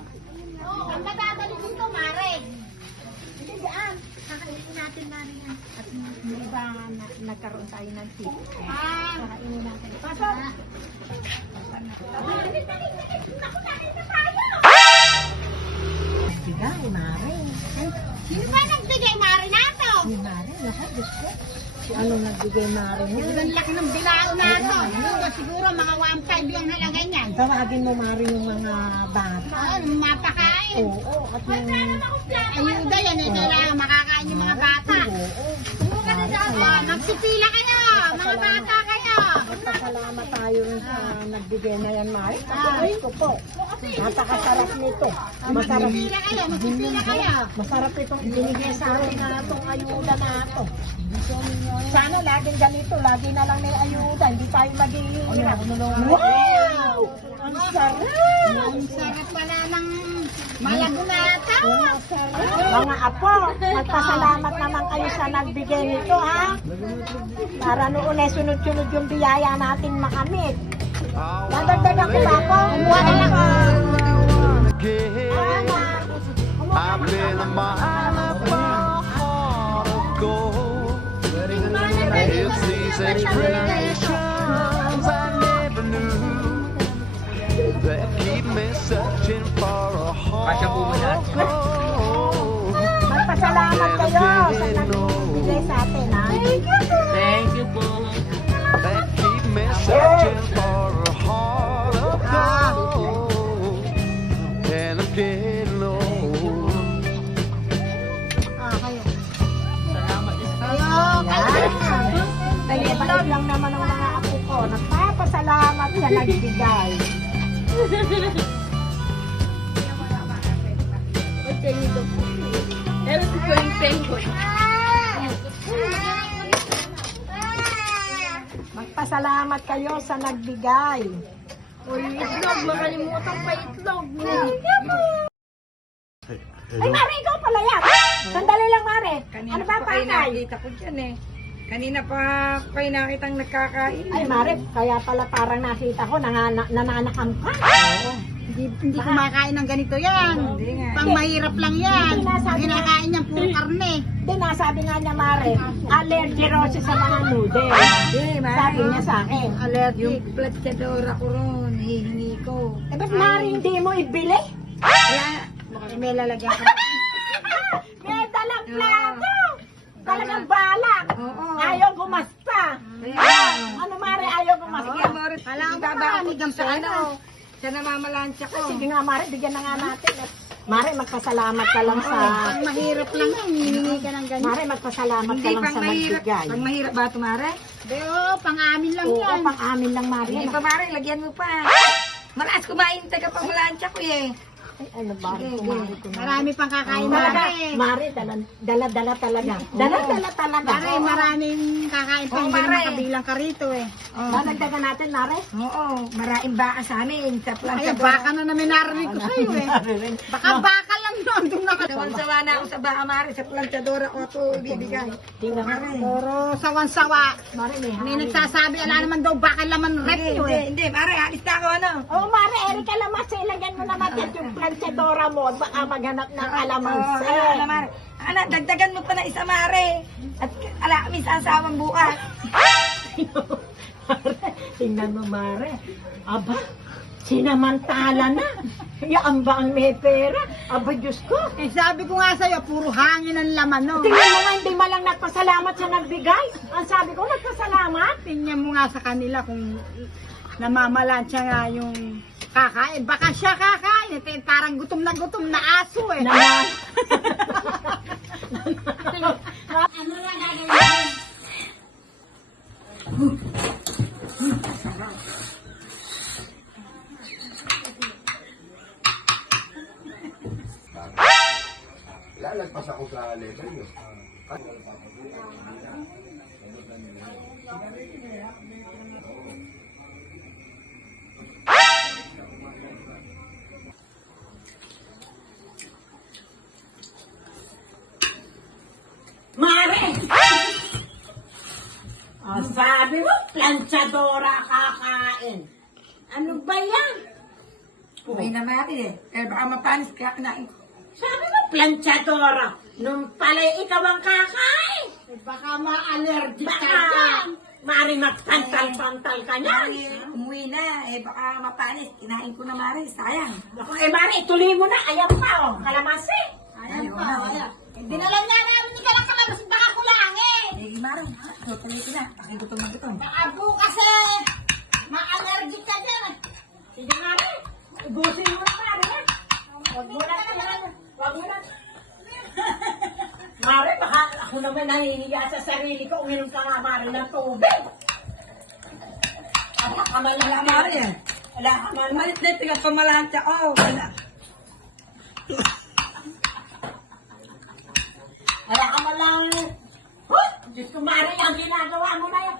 Ang matadali dito, Mare. Hindi dyan. Kakainin natin na rin yan. At hindi ba nagkaroon tayo ng tip? Kakainin natin. Pasok! Naku, kain na tayo! Bigay, Mare. Sino ba nagbigay, Mare, na ito? Si Mare, naku, Diyos ko. Si ano nagbigay, Mare? Ang laki ng bilao na ito. Siguro mga 1.5 yung halaga niyan. Tawagin mo, Mare, yung mga bata. Mapakain. Oo, at yung ayuda yan, kailangan makakain yung mga bata. Magsipila kayo, mga bata kayo. Magpasalamat tayo rin sa nagbigay na yan, Mare. Ay ko po. Napakasarap nito. Magsipila kayo, magsipila kayo. Masarap itong binigay sa atin na itong ayuda na ito. Sana laging ganito, lagi na lang may ayuda, hindi tayo maghihirap. Wow! Ang sarap! Ang sarap pala ng malagunata! Mga apo, magpasalamat naman kayo sa nagbigay nito, ha? Para noon ay sunod-sunod yung biyaya natin makamit. Dadagdagan ko ba ako? Umuha na lang. I've been a mile up a heart of gold. It's these explanations I never knew that keep me searching for a heart of gold. Magpasalamat kayo sa nagbigay sa atin, ha? Thank you po. That keep me searching for a heart of gold. And I'm getting old. Tayo lang naman ang mga apo ko. Nagpapasalamat sa nagbigay. Magpasalamat kayo sa nagbigay. Uy, itlog. Makalimutan pa itlog. Ay, Mare, ikaw pala yan. Sandali lang, Mare. Ano ba Kayo pakay? nakita ko dyan eh. Kanina pa kayo nakitang nagkakain. Ay, Mare, kaya pala parang nakita ko, nananakam ka. Hindi kumakain ng ganito yan. Hindi nga. Pang mahirap lang yan. Hindi nasabi na. Kinakain niyan puro karne. Hindi, nasabi nga niya, Mare, allergy raw siya sa mga noodles. Hindi, Sabi niya sa akin. Yung platsadora ko ron, hihingi ko. Eh, ba't Mare hindi mo ibili? Kaya, may lalagyan ko. May dalang plato. Talagang balak. Oo. Ayaw gumasta. Ano, Mare, ayaw gumasta. Sige, Morris. Alam mo, Ibabaan ko maraming sa ano. Sa namamalansya ko. Sige nga, Mare, bigyan na nga natin. Mare, magpasalamat ka lang sa... Pang mahirap lang yan. Hihingi ka ng ganito. Mare, magpasalamat ka Hindi, lang pang sa mahirap. nagbigay. Pang mahirap ba ito, Mare? Pang amin lang Oo, yan. pang amin lang, Mare. Hindi pa, Mare. Lagyan mo pa. Malakas kumain taga pamalansya ko eh. Ay, ano ba? Sige, Kumari. Marami pang kakain Talaga, Mare. Mare, dala-dala talaga. Dala-dala talaga. Mare, maraming kakain pa. Oo, Hindi Mare. makabilang ka rito eh. Dadagdagan natin, Mare. Oo, maraming baka sa amin. Sa Ay, planchadora. baka na namin narinig ko sa'yo eh. Baka baka lang yun. Doon na ka. Sawan-sawa na ako sa baka, Mare. Sa planchadora ko ito ibibigay. Tingnan mo. Puro sawan-sawa. Mare, may May hangin. nagsasabi, ala naman daw baka laman rep Hindi, yun hindi, eh. hindi. Mare, alis na ako, ano? Oh, Mare, Erika Lamas, ilagyan mo naman yan yung planchadora mo. Baka maghanap ng alamansi. Oo, ano, Mare. Anak, dagdagan mo pa na isa, Mare. At ala, may sasawang bukas. Mare, tingnan mo, Mare. Aba, sinamantala na. Yaan ba ang may pera? Aba, Diyos ko. Eh, sabi ko nga sa'yo, puro hangin ang laman no. Tingnan mo nga, hindi malang nagpasalamat sa nagbigay. Ang sabi ko, nagpasalamat. Tingnan mo nga sa kanila kung namamalansya nga yung kakain. Baka siya kakain. Eh, parang gutom na aso eh. Naman. Lalagpas ako sa level nyo. Mare! Oh, sabi mo, planchadora kakain. Ano ba yan? Uwi na mati eh. Kaya baka mapanis kaya kinain ko. Sabi mo, planchadora. Nung pala ikaw ang kakain. Baka ma-allergic ka dyan. Mari magpantal-pantal ka niyan. Mari, umuwi na. Eh baka mapanis. Kinain ko na Mari. Sayang. Ako, Mari, ituloy mo na. Ayan pa, oh. Kalamansi. Ayan pa. Ayan. Dinalan nga namin ni ka kalamansi. Baka kulangin. Eh Mari, tutuloy ko na. Pakigutom na gutom. Baka bukas eh. Ma-allergic ka dyan. Sige, Mari. Ubusin mo na, Mari. Huwag mo na. Huwag mo na. Mari, baka ako naman naniniya sa sarili ko. Uminom ka nga, Mari, ng tubig. Wala ka man Wala lang, Mari eh. Wala ka man lang. Malit na yung pinagpamalahan siya. Oh, wala. Wala ka man lang. Huh? Diyos ko, Mari, ang ginagawa mo na yun.